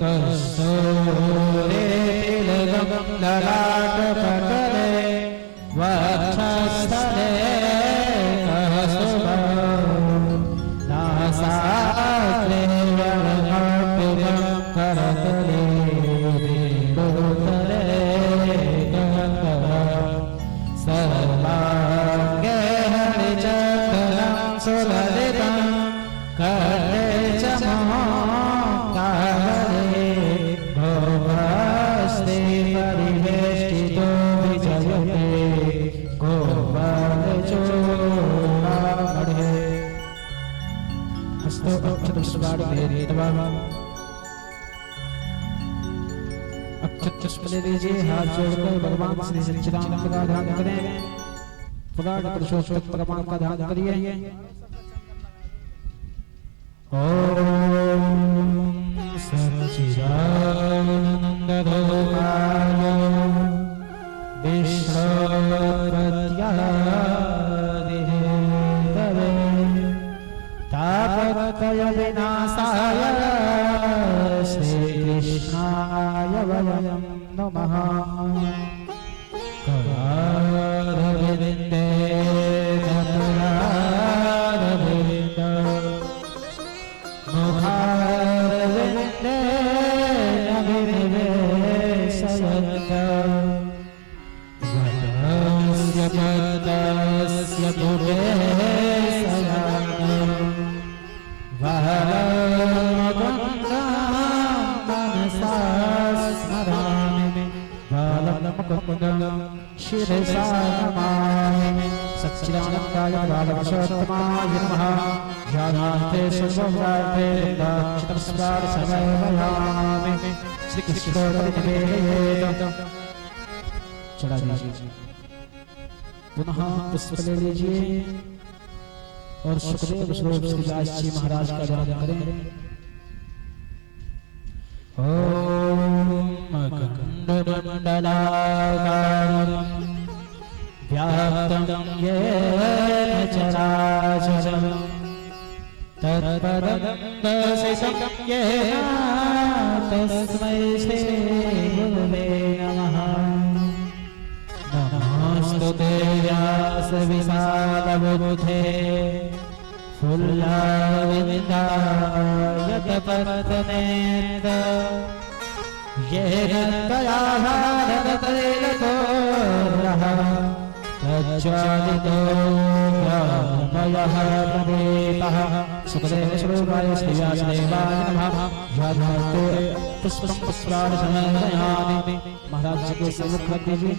कस्तूरे तिलकं ललाटपटले वक्षस्थले कस्तूरं नासाग्रे वरमर्पितं करतले वेणुतले गङ्गं सर्वाङ्गे हरिचन्दनं सुललितं कर्णे च महाकाले भोगस्ते परिवेष्टितो विजयते गोपालचूडामणि हस्तो अक्षत लीजिए, हाथ जोड़कर भगवान श्री सच्चिदानंद का ध्यान करें। पुराण पुरुषोत्तम भगवान का ध्यान करिए। ओम सच्चिदानंद रूपाय विश्वप्रत्यादिहेतवे तापत्रय विनाशाय श्रीकृष्णाय वयं नमः। करारविन्दे मुखारविन्द मुखारविन्दे अभिनिवेशयन्त वदस्य पदस्य पुरे शयानं मनसा स्मरामि बालमुकुन्दं शिरसा नमामि। सच्चिदानन्दाय बालपुरुषोत्तमाय नमः। ज्ञानार्थे सर्वव्यापे दक्षिणस्वारि समर्पयामि। श्रीकृष्णोपनिवेदयेत्। चढ़ा दीजिए। पुनः पुष्प ले लीजिए और सुखदेव स्वरूप श्री व्यास जी महाराज का ध्यान करें। ओम अखंडमंडलाकारं व्याप्तं येन चराचरं तत्पदं दर्शितं येन तस्मै श्री गुरवे नमः। नमोस्तुते व्यासविशालबुद्धे फुल्लाविन्दायतपतनेत्र येन त्वया भारततैलतोरः प्रज्वालितो ज्ञानमयः प्रदीपः। सुखदेव स्वरूपाय श्रीव्यासदेवाय नमः। ध्यानार्थे पुष्पं पुष्पाणि समर्पयामि। महाराज जी के सम्मुख रख दीजिए।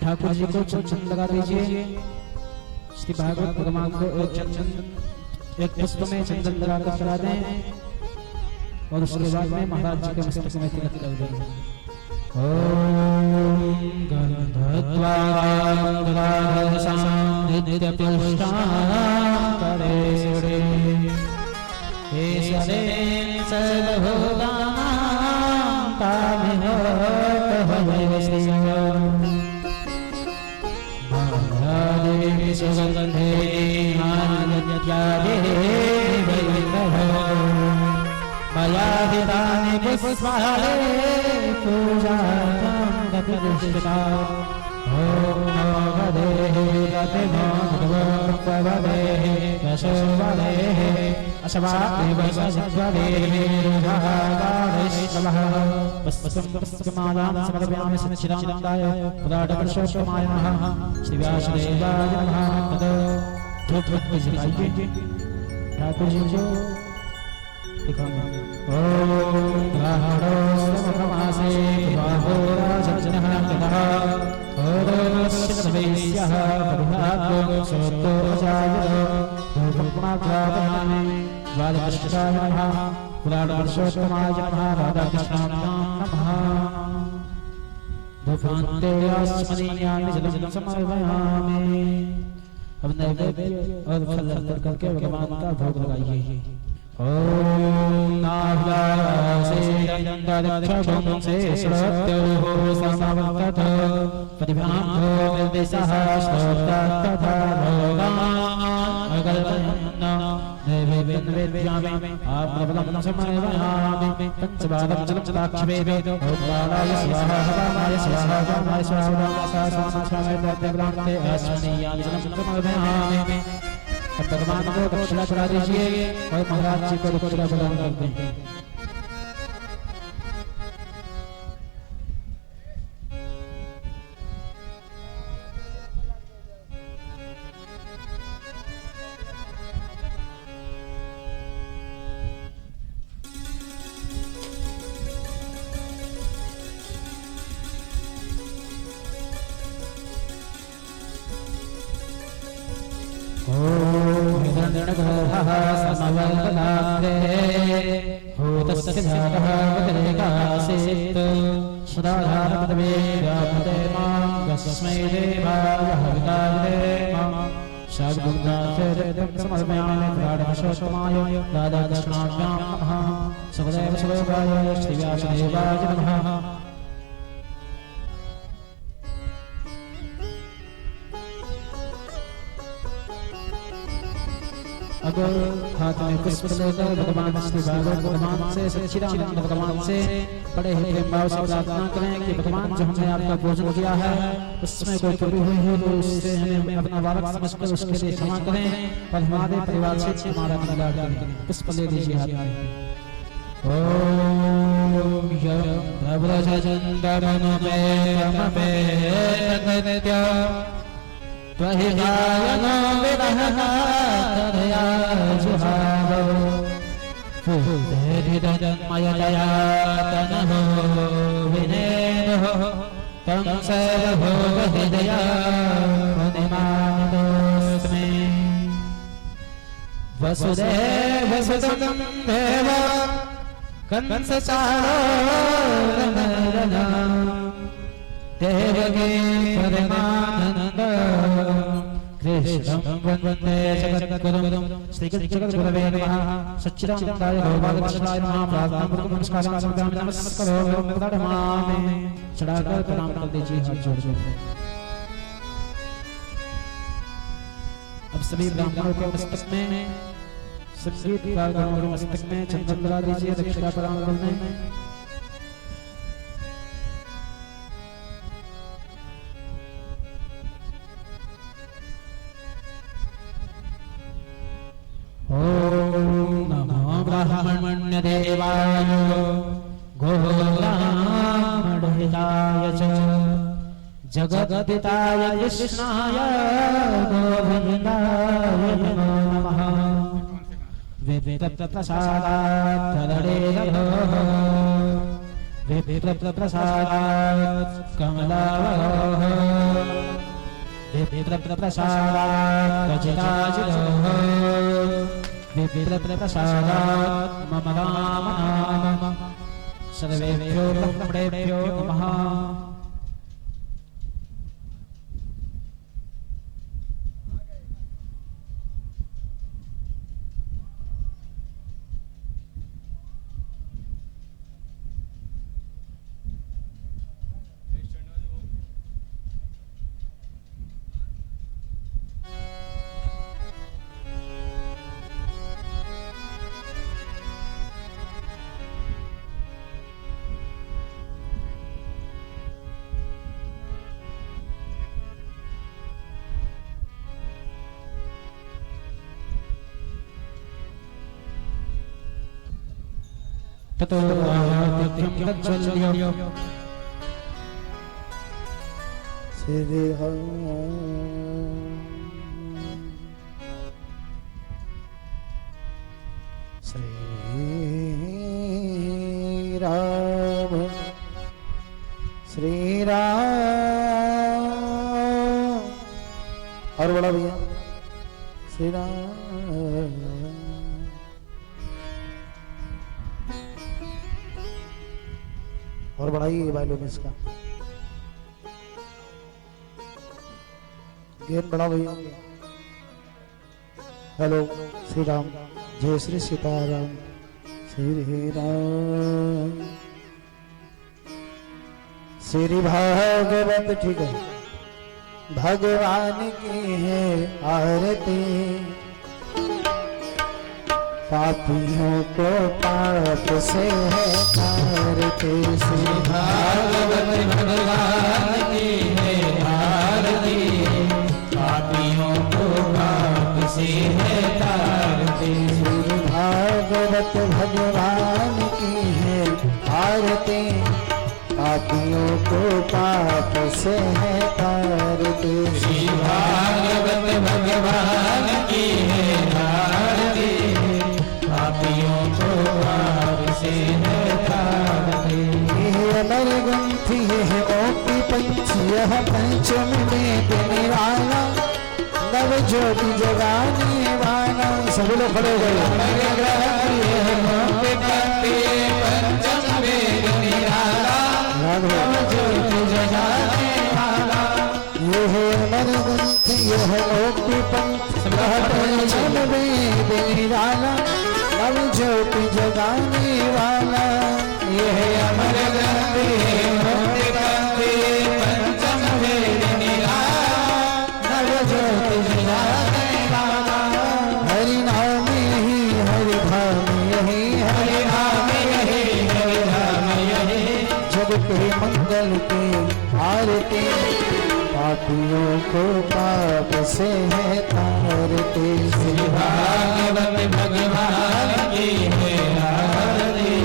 ठाकुर जी को चंदन लगा दीजिए। श्री भागवत भगवान को एक पुष्प में चंदन लगाकर चढ़ा दें और उसके बाद में महाराज जी के मस्तक में तिलक कर दें। ओम गंधद्वारांगराधसांनित्यपुष्टांतरेषु ईश्वरेण सर्वभूतानां तामिहोपहवश्रियम् महादेवी सुगन्धे आनन्द्यादेवैः मयादितानि पुष्पाणि पूजार्थं गतिदुष्टा। ओम नमो भगवते यशोवदे पुष्पमालां समर्पयामि सच्चिदानन्दाय पुराणपुरुषोत्तमाय नमः। श्रीव्यासदेवाय नमः। धूप दिखाइए ठाकुर जी को दिखाएंगे। ओम ग्रहणोत्सवमासे बाहोराजनः गतः ओरोस्यः परिभागो सोतो जायतो धूपमाग्रापयामि। बालकृष्णाय नमः। पुराणपुरुषोत्तमाय नमः। राधाकृष्णाय नमः। धूपान्ते आस्मदीयानि जलं समर्पयामि। अब नैवेद्य और फल अर्पण करके भगवान का भोग लगाइए। ओम नाभ्यासे दंडरक्षं से श्रोत्योः समवतत प्रतिभांतो निर्देशः श्रोत्रः तथा रोगान् अगलयन्न देवी विद्यामि आत्मबलं समन्वयामि पंचबादं जलं चलाक्षवेद ओंकाराय स्वाहा वामाय स्वाहा वामाय स्वाहा स्वाहा स्वाहा अस्मनीयानि जलं समन्वयामि। भगवान को दक्षिणा चढ़ा दीजिए और महाराज जी को दक्षिणा प्रदान कर दें। होतस्य जातः वदरेकासीत् सदाधारपदवे व्यापते मां कस्मै देवाय हविताय मां शाब्दुग्धाचरितं समर्पयामि प्राणपशोत्तमाय दादादक्षिणाभ्यां नमः सवदेव शिवोगाय श्रीव्यासदेवाय नमः। अब हाथ में पुष्प लेकर भगवान श्री भागवत भगवान से सच्चिदानंद भगवान से बड़े ही प्रेम भाव से प्रार्थना करें कि भगवान जो हमने आपका भोजन किया है उसमें कोई त्रुटि हुई हो तो उससे हमें अपना बालक समझकर उसके लिए क्षमा करें और हमारे परिवार से हमारा कल्याण करें। पुष्प ले लीजिए हाथ में। ओम यं प्रव्रजचंदमनुमेतममेतनित्य त्वहि गायनो विरहः तदया जुहावो हृदयजन्मयतया तनहो विनेदो तं सर्वभोगहृदया मुनिमानतोऽस्मि। वसुदेवसुतं देव कंसचाणूरमर्दनं देवकी परमानंद कृष्णं वन्दे जगद्गुरुं श्रीकृष्णजगद्गुरवे नमः। सच्चिदानन्दाय भगवद्गीताय नमः। प्रार्थना नमस्कार नमस्कारो प्रणमामि। चढ़ाकर प्रणाम कर दीजिए हाथ जोड़ जोड़। अब सभी ब्राह्मणों के मस्तक में संगीत कारखानों के मस्तक में चंदन लगा दीजिए दक्षिणा प्रदान करने। ओम नमो ब्राह्मण्यदेवाय गोब्राह्मणहिताय च जगद्पिताय कृष्णाय गोविन्दाय नमो नमः। विप्रसादात् तदरेरभोः विप्रसादात् कमलावरोः विप्रसादात् कचिताजितोः विप्रसादात् मम राम नाम। सर्वेभ्यो ब्रह्मणेभ्यो नमः। ततो आदित्यं प्रज्वल्य श्री राम श्री राम और बड़ा भैया श्री राम और बढ़ाइए वॉल्यूम इसका गेन बढ़ा भैया। हेलो श्री राम जय श्री सीताराम श्री राम। श्री भागवत ठीक है। भगवान की है आरती, पापियों को पाप से है तारते। श्री भागवत भगवान की है आरती, पापियों को पाप से है तारते। श्री भागवत भगवान की है आरती, पापियों को पाप से है तारते। श्री भागवत भगवान की है आरती, पापियों को पाप से है तारते। यह अमर ग्रंथि है ओपी पंछी, यह पंचम में देने वाला, नव ज्योति जगाने वाला। सभी लोग खड़े हो गए। यह अमर ग्रंथि यह ओपी पंचम में देने वाला, नव ज्योति जगाने वाला। यह अमर ग्रंथि पंचम वेद निराला, नव ज्योति जगाने वाला। हरि नाम यही हरि धाम यही, हरि नाम यही हरि धाम यही, जग के मंगल की आरती, पापियों को पाप से है तारते। श्री भागवत भगवान की है आरती,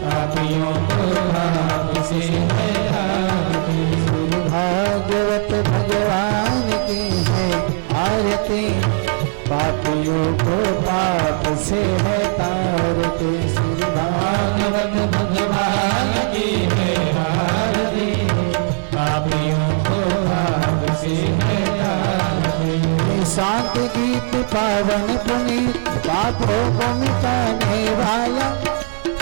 पापियों को पाप से है तारते। श्री भागवत भगवान की है आरती, पापियों को पाप से है तारते। श्री भागवत भगवान की है आरती, पापियों को पाप से है तारते। शांत गीत पावन पुनीत, पापों को मिटाने वाला,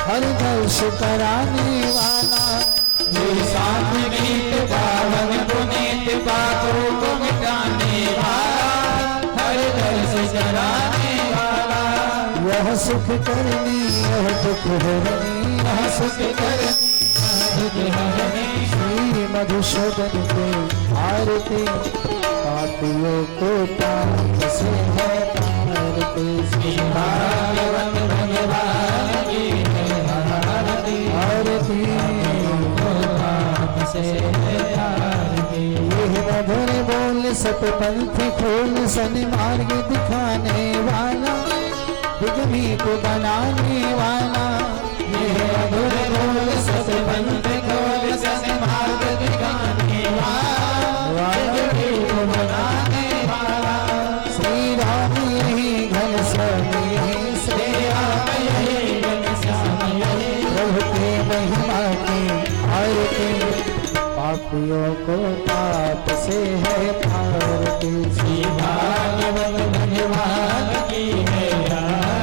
हर दर्श कराने वाला। शांत गीत पावन पुनीत, पापों को मिटाने वाला, हर दर्श कराने वाला। यह सुख करनी यह दुख हरनी, यह सुख करनी दुख हरनी। श्री मधुसूदन की आरती, पापियों को पाप से है तारते। श्री भागवत भगवान की है आरती, पापियों को पाप से है तारते। यह मधुर बोल सत पंथी खोल, सन मार्ग दिखाने वाला, विघ्नी को बनाने वाला। यह मधुर बोल सत पंथी खोल, सन मार्ग दिखाने वाला, विघ्नी को बनाने वाला। श्री राम यही घनश्याम यही, श्री राम यही घनश्याम यही, प्रभु की महिमा की आरती, पापियों को पाप से है तारते। श्री भागवत भगवान की है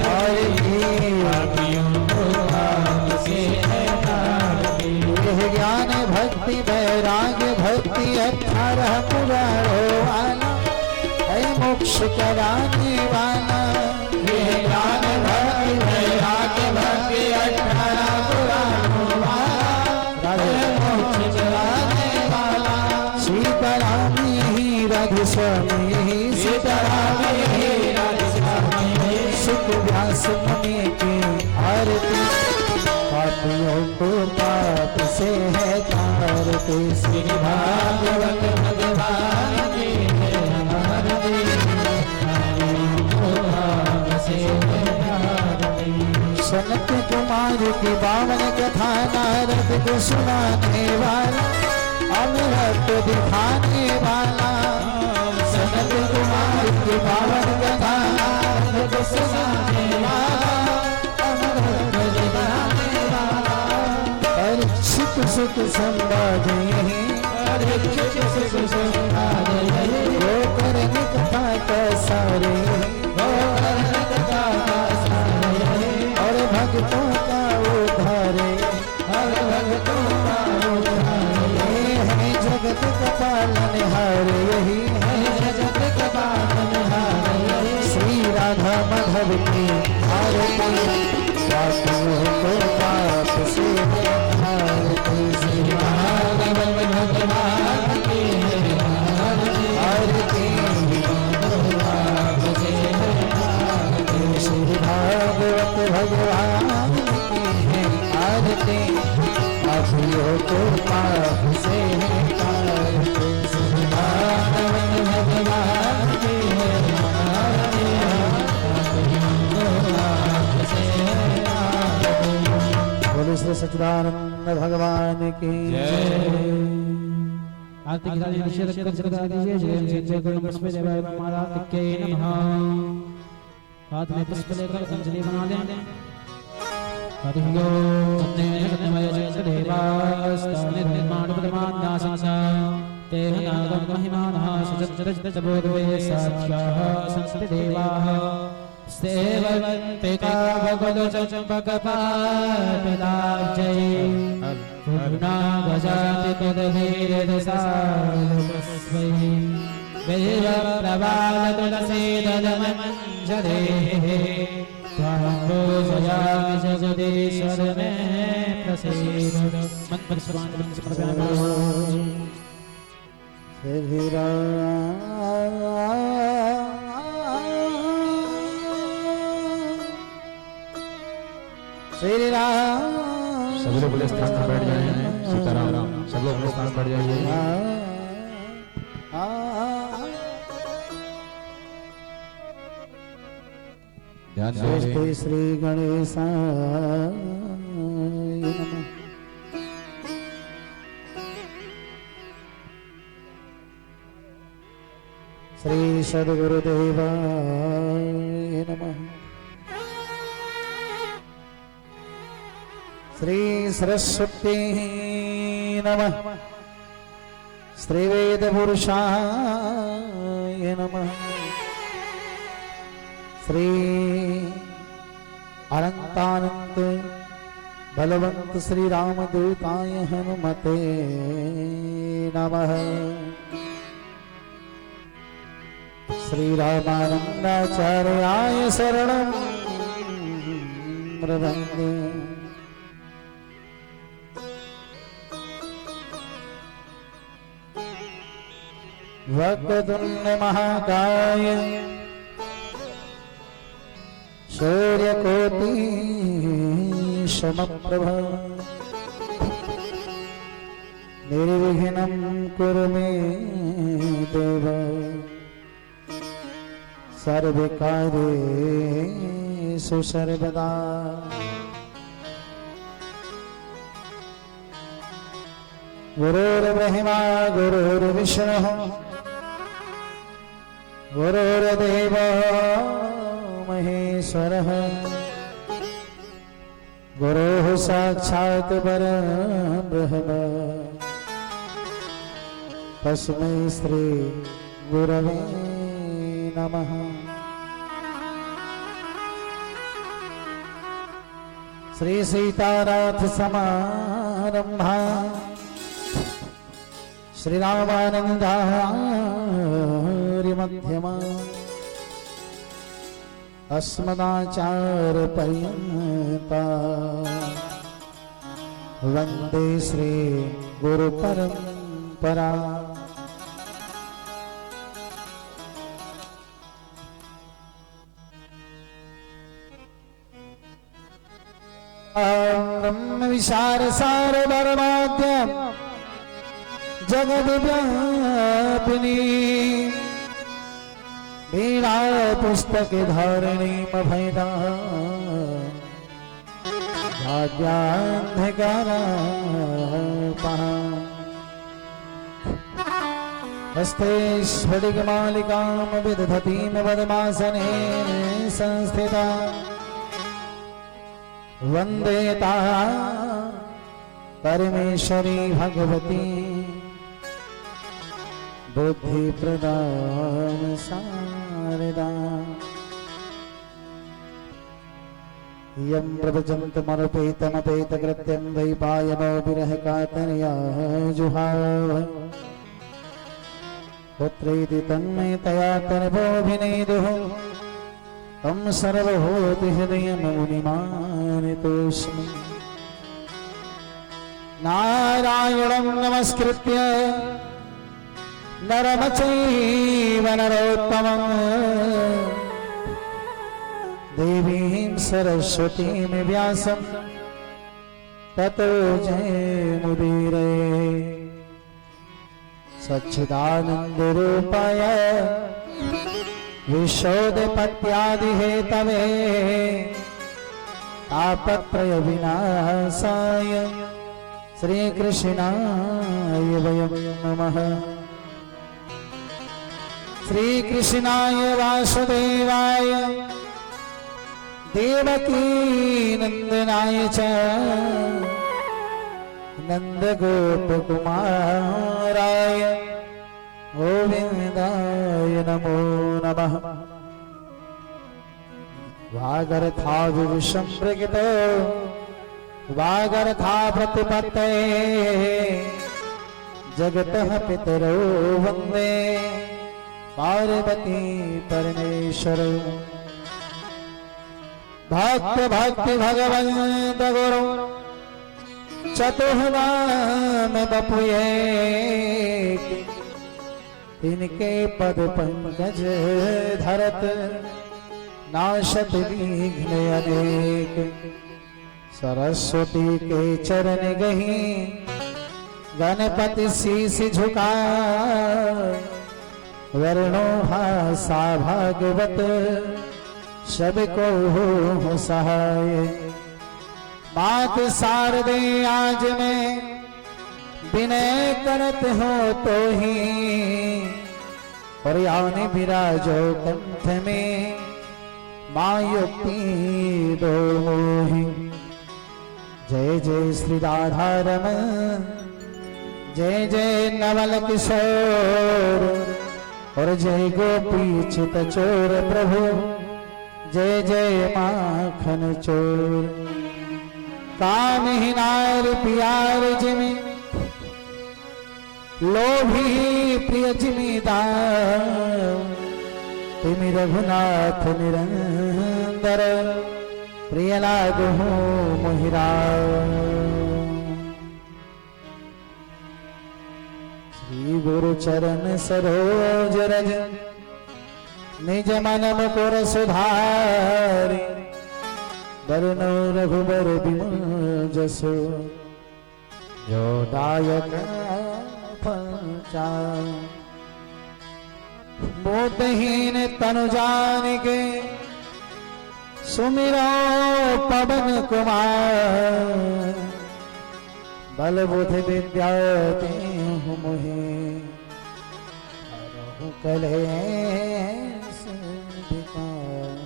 आरती, पापियों को पाप से है तारते। यह ज्ञान भक्ति वैराग्य भक्ति 18 पुराणों वाला, है मोक्ष कराने वाला। यह ज्ञान भक्ति वैराग्य भक्ति 18 पुराणों वाला, है मोक्ष कराने वाला। सीताराम यही राधे स्वामी यही, सीताराम यही राधे स्वामी यही, सुख व्यास मुनि की आरती, पापियों को पाप से है तारते। श्री भागवत भगवान की है आरती, पापियों को पाप से है तारते। सनत कुमार की पावन कथा नारद को सुनाने वाला, अमृत दिखाने वाला। सनत कुमार की पावन कथा नारद को सुनाने वाला, अमृत दिखाने वाला। परीक्षित सुख संवाद यही, परीक्षित सुख संवाद यही, वो करने कथा का सारे, वो करने कथा का सारे यही, और भक्तों का उद्धारे, हर भक्तों का उद्धार ये है जगत का पालनहार यही है, जगत का पालनहार यही। श्री राधा माधव की भगवान की आरती की थाली निषेध कर जगा दीजिए। जय जय गुरु पुष्प देवाय महाराज के नमः। हाथ में पुष्प लेकर अंजलि बना दें। हरि ओम तन्मय जय देवास्तानि निर्माण पदमान्यासंसा तेह नागम महिमानः सजतजतबोधवे साक्षाः संस्ते देवाः सेवन्ते कावगदचम्पकपाटलाब्जै पूर्णागजाति तदधीरदसालस्वै वेदप्रवालतुलसीदलमञ्जरेः त्वाम्बोजयामि जगदीश्वर मे प्रसीद। श्री राम श्री राम। सभी लोग बोले स्थान पर बैठ जाए। सीताराम सब लोग अपने स्थान पर बैठ जाइए। ध्यान नमस्ते श्री गणेशाय नमः। श्री सद्गुरुदेवाय नमः। श्री सरस्वती नमः। श्री वेद पुरुषाय नमः। श्री अनंतानंत बलवंत श्री रामदूताय हनुमते नमः। श्री रामानंदाचार्याय शरणं प्रपद्ये। वक्रतुंड महाकाय सूर्यकोटि समप्रभ निर्विघ्नं कुरु मे देव सर्वकार्येषु सर्वदा। गुरुर्ब्रह्मा गुरुर्विष्णुः गुरुर्देवो महेश्वरः गुरुः साक्षात् परब्रह्म तस्मै श्री गुरवे नमः। श्री सीतानाथ समारंभा श्री रामानंदार्य मध्यमा अस्मदाचार्य पर्यंता वंदे श्री गुरु परंपरा। ब्रह्म विशार सार परमाद्यम जगद व्यापिनी वीणा पुस्तक धारिणी मभयदा भाग्यांधकारा हस्ते स्फटिकमालिकां विदधतीं पद्मासने संस्थिता वंदे तां परमेश्वरी भगवती बुद्धि प्रदान शारदा। यं प्रभजन्तमनुपेतमपेतकृत्यं वैपायनो विरह कातर्या जुहाव पुत्रेति तन्मयतया तर्वोऽभिनेदुः तं सर्वभूतिहृदयमुनिमानितोऽस्मि। नारायणं नमस्कृत्य नरं चैव नरोत्तमं देवीं सरस्वतीं व्यासं ततो जयमुदीरये। सच्चिदानन्दरूपाय विशोधपत्यादिहेतवे तापत्रयविनाशाय श्री कृष्णाय वयं नमः। श्री कृष्णाय वासुदेवाय देवकी नंदनाय च नंद गोप कुमाराय गोविंदाय नमो नमः। वागर्थाविसंप्रगितो वागर्था प्रतिपत्तये जगतः पितरो वन्दे पार्वती परमेश्वरौ। भक्त भक्ति भगवंत गुरु चतुर्नाम बपुए इनके पद पंकज धरत नाशत विघ्न अनेक। सरस्वती के चरण गही गणपति शीश झुका वर्णो भाषा भागवत सबको हो सहाय। मात शारदे आज मैं विनय करत हो तो ही और यानी विराजो कंठ में मायुक्ति दो मोहि। जय जय श्री राधा रमन जय जय नवल किशोर और जय गोपी चित चोर प्रभु जय जय माखन चोर। काम ही नार प्यार जिमी लोभी प्रिय जिमीदार तिमि रघुनाथ निरंतर प्रिय लागु मोहिरा। श्री गुरु चरण सरोज रज निज मन मुकुर सुधारि बरनो रघुबर बिमल जसो जो दायक पंचाल। बोधहीन तनु जान के सुमिरो पवन कुमार बल बुध विद्या देहु मोहि हरहु कलेश विकार।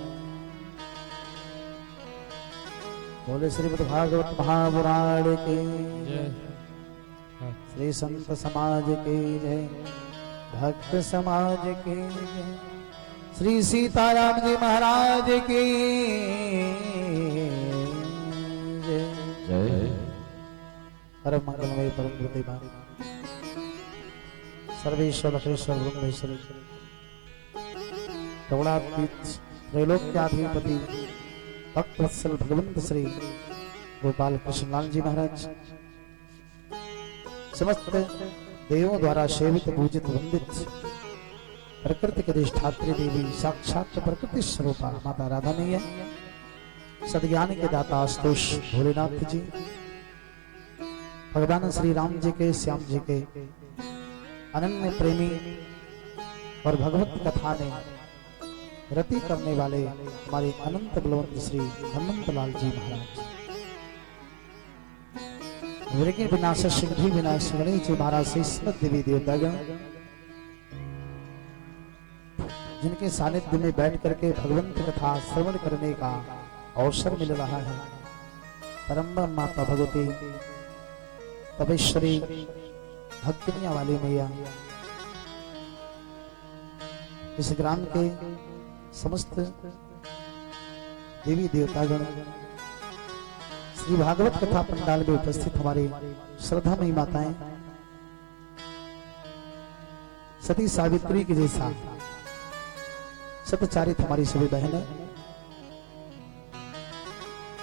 बोले श्रीमद् भागवत महापुराण की श्री संत समाज की जय भक्त समाज की जय श्री सीताराम जी महाराज की जय। परम मंगलमय परम प्रतिभा सर्वेश्वर अखेश्वर ब्रह्मेश्वरी करुणातीत त्रैलोक्याधिपति भक्त वत्सल भगवंत श्री गोपाल कृष्ण लाल जी महाराज समस्त देवों द्वारा सेवित पूजित वंदित प्रकृति के अधिष्ठात्री देवी साक्षात प्रकृति स्वरूपा माता राधा मैया सद्ज्ञान के दाता आस्तोष भोलेनाथ जी भगवान श्री राम जी के श्याम जी के अनन्य प्रेमी और भगवत कथा में रति करने वाले हमारे अनंत बलवंत श्री हनुमंत लाल जी महाराज विरगिन विनाश सिद्धि विनाश गणेश जी महाराज से देवी देवतागण जिनके सानिध्य में बैठ करके भगवंत कथा श्रवण करने का अवसर मिल रहा है। परम माता भगवती तपेश्वरी भक्तिनिया वाली मैया इस ग्राम के समस्त देवी देवतागण श्री भागवत कथा पंडाल में उपस्थित हमारे श्रद्धामयी माताएं सती सावित्री के जैसा सतचारित हमारी सभी बहनें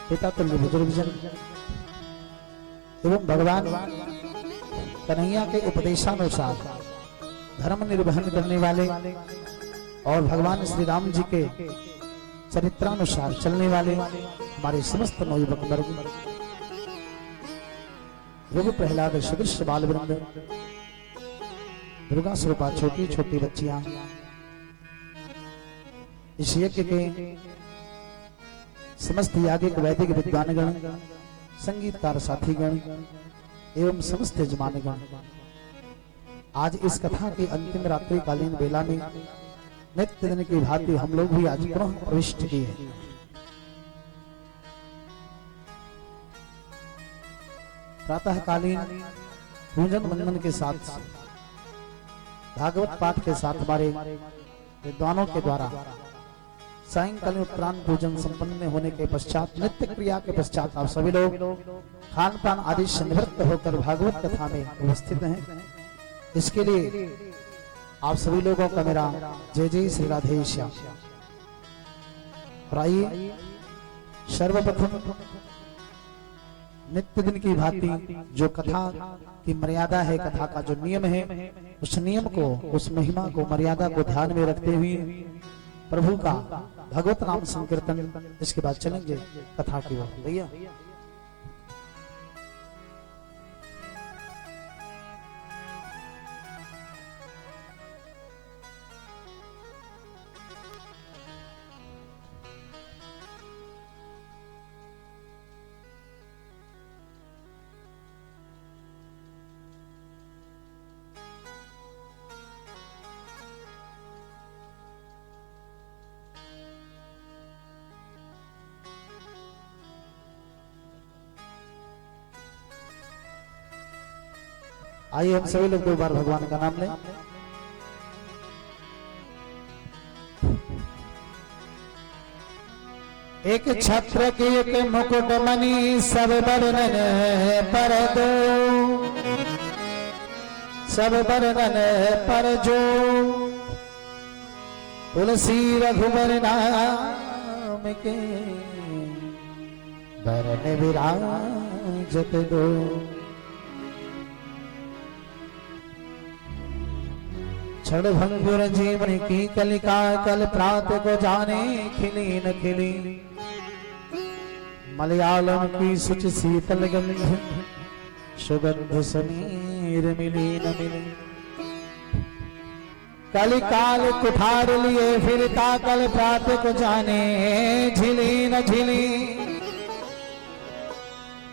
पिता तुल्य बुजुर्गजन एवं भगवान कन्हैया के उपदेशानुसार धर्म निर्वहन करने वाले और भगवान श्री राम जी के चरित्रानुसार चलने वाले हमारे समस्त नवयुवक वर्ग रघु प्रहलाद सदृश बाल वृंद दुर्गा स्वरूपा छोटी छोटी बच्चियां इस यज्ञ के समस्त याज्ञिक वैदिक विद्वानगण संगीतकार साथीगण एवं समस्त यजमानगण, आज इस कथा की अंतिम रात्रि कालीन बेला में नित्य दिन की भांति हम लोग भी आज पुनः प्रविष्ट किए हैं। प्रातः कालीन पूजन वंदन के साथ भागवत पाठ के साथ हमारे विद्वानों के द्वारा सायंकालीन उत्तरायण पूजन संपन्न होने के पश्चात नित्य क्रिया के पश्चात आप सभी लोग खान पान आदि से निवृत्त होकर भागवत कथा में उपस्थित हैं। इसके लिए आप सभी लोगों का मेरा जय जय श्री राधे श्याम। और आइए सर्वप्रथम नित्य दिन की भांति जो कथा की मर्यादा है, कथा का जो नियम है, उस नियम को, उस महिमा को, मर्यादा को ध्यान में रखते हुए प्रभु का भगवत नाम संकीर्तन, इसके बाद चलेंगे कथा की ओर। भैया आइए हम सभी लोग दो बार भगवान का नाम लें। एक छत्र की एक मुकुट मणि सब वर्णन पर दो, सब वर्णन पर जो तुलसी रघुवर नाम के वरण विराजत दो। क्षण भंगुर जीवन की कलिका कल प्रात को जाने खिली न खिली, मलयालम की सुच शीतल गंध सुगंध समीर मिली न मिली। कलिकाल कुठार लिए फिरता कल प्रात को जाने झिली न झिली।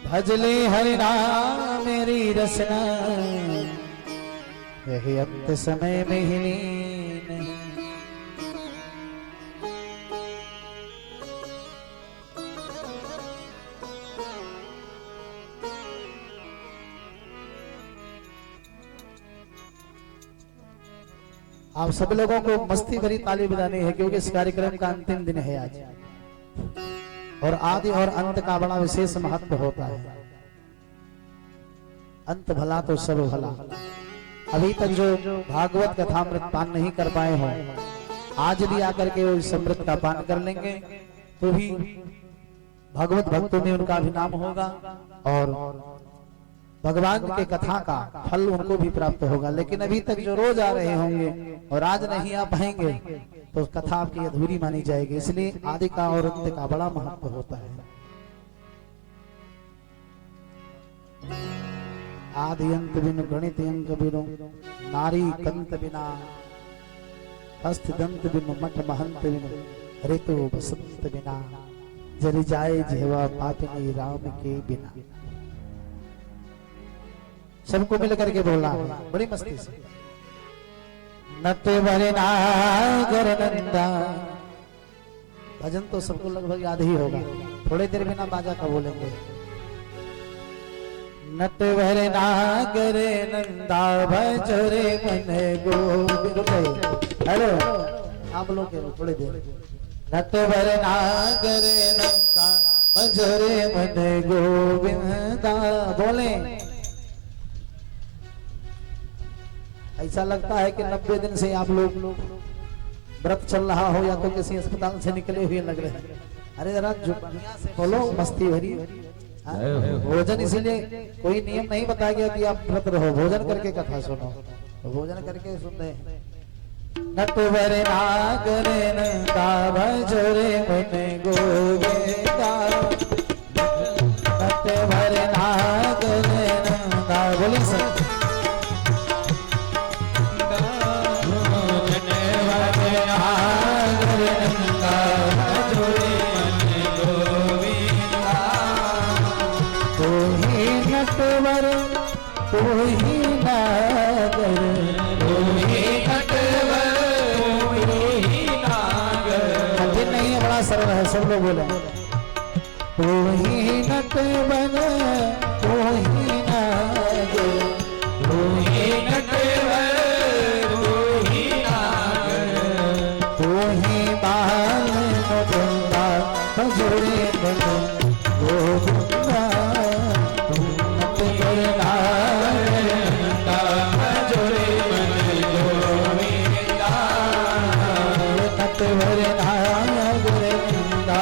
भजले हरि नाम मेरी रसना यही अंत समय में ही लीन। आप सब लोगों को मस्ती भरी ताली बजानी है, क्योंकि इस कार्यक्रम का अंतिम दिन है आज, और आदि और अंत का बड़ा विशेष महत्व होता है। अंत भला तो सब भला। अभी तक जो भागवत कथा अमृत पान नहीं कर पाए हो, आज भी आकर के वो इस अमृत का पान कर लेंगे तो भी भगवत भक्तों में उनका भी नाम होगा और भगवान के कथा का फल उनको भी प्राप्त होगा। लेकिन अभी तक जो रोज आ रहे होंगे और आज नहीं आ पाएंगे तो कथा आपकी अधूरी मानी जाएगी। इसलिए आदि का और अंत का बड़ा महत्व होता है। आदि अंत बिनु गणित अंक बिनु, नारी कंत बिना, हस्त दंत बिनु, मठ महंत बिनु, ऋतु बसंत बिना, जरी जाए जेवा पापिनी राम के बिना। सबको मिलकर के बोलना बड़ी मस्ती से। नट भरे नागर नंदा, भजन तो सबको लगभग याद ही होगा, थोड़े देर बिना बाजा का बोलेंगे। नट भरे नागर नंदा भजरे मन गोविंद। हेलो आप लोग थोड़े देर। नट भरे नागर नंदा भजरे मन गोविंदा बोले। ऐसा लगता है कि 90 दिन से आप लोग व्रत चल रहा हो या तो किसी अस्पताल से निकले हुए लग रहे हैं। अरे जरा जो बोलो मस्ती भरी। भोजन इसीलिए कोई नियम नहीं बताया गया कि आप व्रत रहो, भोजन करके कथा सुनो, तो भोजन करके सुनते हैं। नट भरे नागर नंदा भजरे मन गोविंदा, नट भरे नागर नंदा बोली सब। नटवर चरण है, सब लोग बोले तू ही नट बन तू ही नागर, तू ही नटवर तू ही नागर, तू ही बाल मुकुंदा बजोरे बन गोविंदा, तू नटवर नागरिंदा बजोरे मन गोविंदा, नटवर नागरिंदा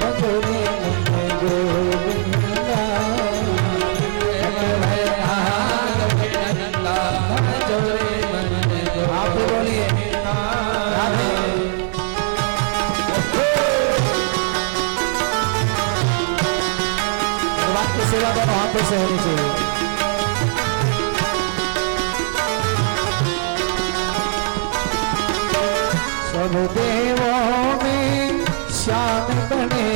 बजोरे मन गोविंदा, नटवर नागरिंदा बजोरे मन गोविंदा। आप भी बोलिए राधे। भगवान की सेवा दोनों हाथों से होनी चाहिए। सब देवों में श्याम बने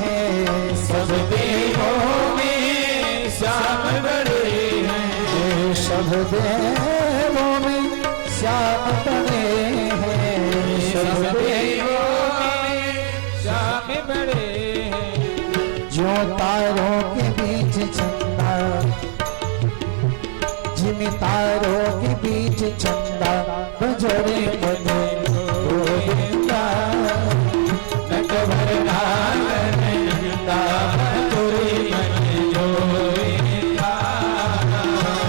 हैं, सब देवों में श्याम बड़े हैं, सब देवों में श्याम बने हैं, सब देवों में श्याम बड़े हैं, जो तारों के बीच चंदा, जिन तारों के बीच चंदा बजोरे बने गोविंदा, नटवर नागरिंदा बजोरे मन गोविंदा,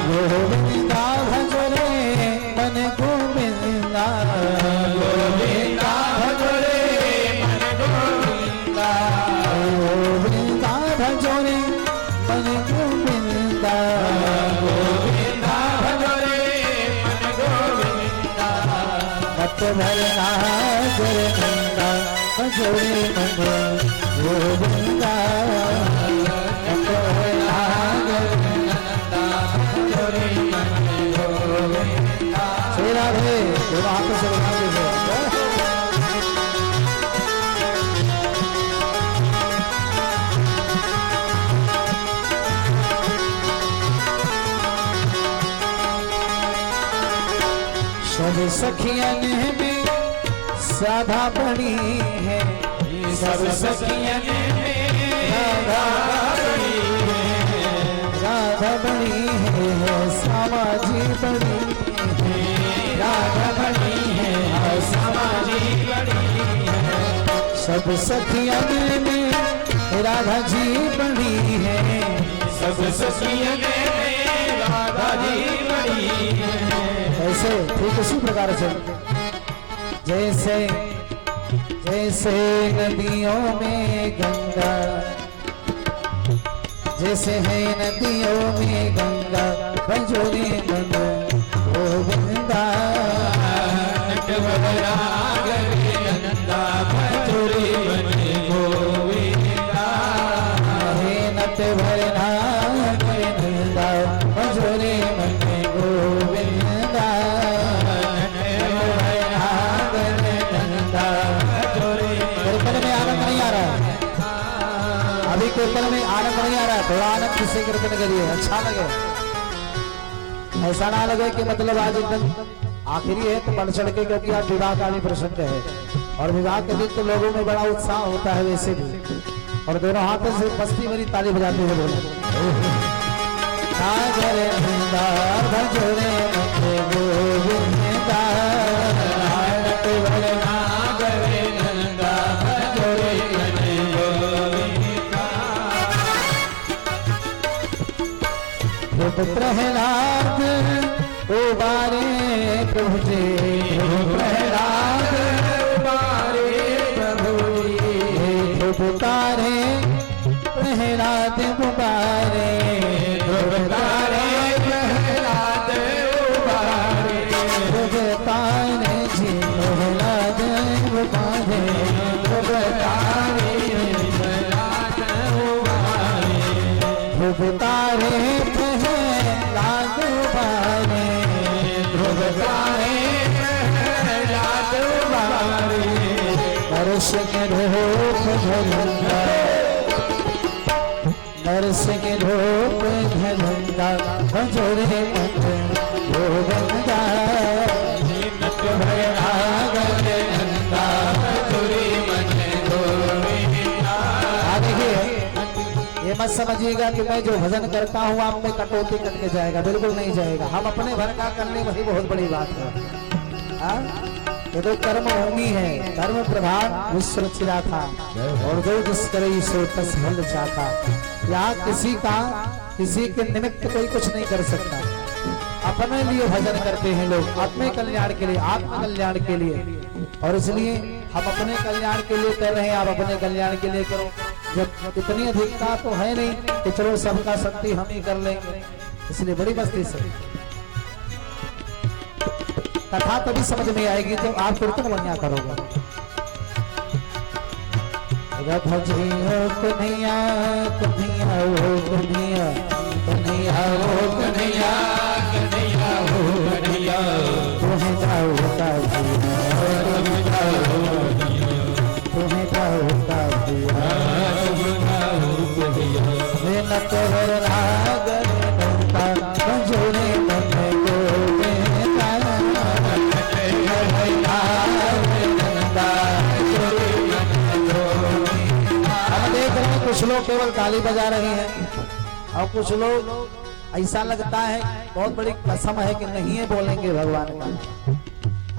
गोविंदा भजोरे मन गोविंदा, गोविंदा भजोरे मन गोविंदा, गोविंदा भजोरे मन गोविंदा, गोविंदा भजोरे मन गोविंदा, नटवर नागरिंदा बजोरे मन गोविंदा, नटवर नागरिंदा बजोरे मन गोविंदा। श्री राधे। दोनों हाथों से बना दीजिए। सब सखियन में साधा बड़ी है, सब सखियन में राधा बड़ी है, राधा बड़ी है, सामाजी बड़ी है, राधा बड़ी है, समाजी बड़ी है, सब सखियन में राधा जी बड़ी है, सब सखियन में राधा जी बड़ी है, ऐसे ठीक उसी प्रकार से जैसे जैसे नदियों में गंगा, जैसे है नदियों में गंगा बजोरे मन गोविंदा, नटवर नागरिंदा बजोरे मन गोविंदा, हे नटवर नागरिंदा बजोरे मन गोविंदा, नटवर नागरिंदा बजोरे कीर्तन में आनंद नहीं आ रहा है, अभी कीर्तन में आनंद नहीं आ रहा है, थोड़ा आनंद किससे कीर्तन करिए, अच्छा लगे, ऐसा ना लगे कि मतलब आज एकदम आखिरी है तो बढ़ चढ़ के, क्योंकि आज विवाह का भी प्रसंग है और विवाह के दिन तो लोगों में बड़ा उत्साह होता है वैसे भी, और दोनों हाथों से मस्ती भरी ताली बजाते हुए बोले सागर नंदा भजोरे मन गोविंदा, नटवर नागरिंदा बजोरे मन गोविंदा, ध्रुव प्रहलाद उबारे प्रभु जी, ध्रुव प्रहलाद उबारे प्रभु जी, ध्रुव तारे प्रहलाद उबारे, ध्रुव तारे प्रहलाद उबारे, ध्रुव तारे जी प्रहलाद उबारे, ध्रुव तारे प्रहलाद उबारे, ध्रुव तारे प्रहलाद उबारे, ध्रुव तारे प्रहलाद उबारे, नरसिंह रूप धरंगा, नरसिंह रूप धरंगा बजोरे मन गोविंदा, नटवर नागरिंदा बजोरे मन गोविंदा, मत समझिएगा कि मैं जो भजन करता हूँ आप में कटौती करके जाएगा, बिल्कुल नहीं जाएगा। हम अपने भर का करने वही बहुत बड़ी बात है। ये तो कर्म भूमि है, कर्म प्रभाव विश्व रचिरा था और जो जिस करे सो तस फल चाहता। यहाँ किसी के निमित्त कोई कुछ नहीं कर सकता। अपने लिए भजन करते हैं लोग, अपने कल्याण के लिए, आत्म कल्याण के लिए। और इसलिए हम अपने कल्याण के लिए कर रहे हैं, आप अपने कल्याण के लिए करो। जब इतनी अधिकता तो है नहीं कि चलो सबका शक्ति हम ही कर लेंगे, इसलिए बड़ी मस्ती से कथा तभी समझ में आएगी जब आप कीर्तन बढ़िया करोगे। भजियो कन्हैया कन्हैया हो कन्हैया कन्हैया हो कन्हैया कन्हैया हो कन्हैया तुम्हें जाओ का तुम्हें जाओ का न तोहर नागर नंता जोड़े मन कुछ लोग केवल ताली बजा रहे हैं और कुछ लोग ऐसा लगता है बहुत बड़ी कसम है कि नहीं है बोलेंगे भगवान का।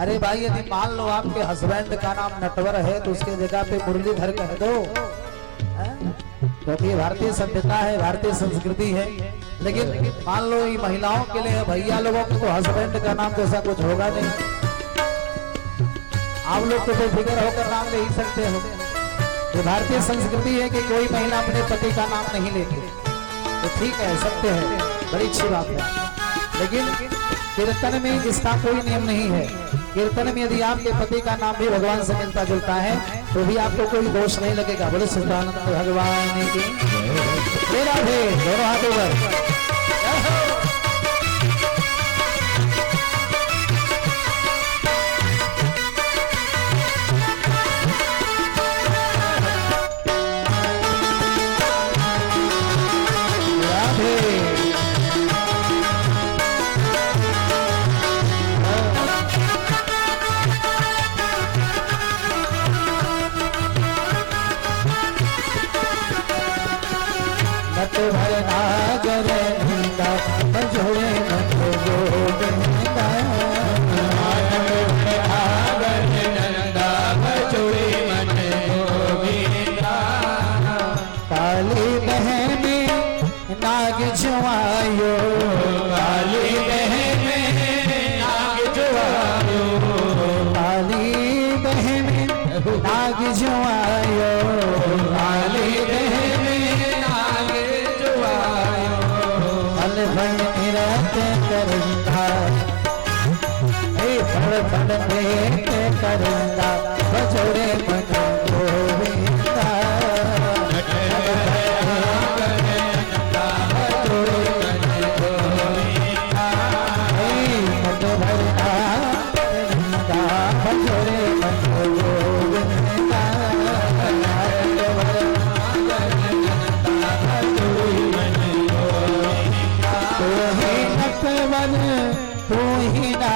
अरे भाई यदि मान लो आपके हस्बैंड का नाम नटवर है तो उसके जगह पे मुरलीधर कह दो, क्योंकि भारतीय सभ्यता है, भारतीय संस्कृति है। लेकिन मान लो ये महिलाओं के लिए, भैया लोगों के तो हस्बैंड का नाम जैसा कुछ होगा नहीं। आप लोग तो बेफिक्र होकर नाम ले ही सकते हो। ये भारतीय संस्कृति है कि कोई महिला अपने पति का नाम नहीं लेती, तो ठीक है, सत्य है, बड़ी अच्छी बात है। लेकिन कीर्तन में इसका कोई नियम नहीं है। कीर्तन में यदि आपके पति का नाम भी भगवान से मिलता जुलता है तो भी आपको कोई दोष नहीं लगेगा। बोले सच्चिदानंद भगवान की मेरा भी दोनों हाथों पर। करूंगा बजोड़े मन गोविंदा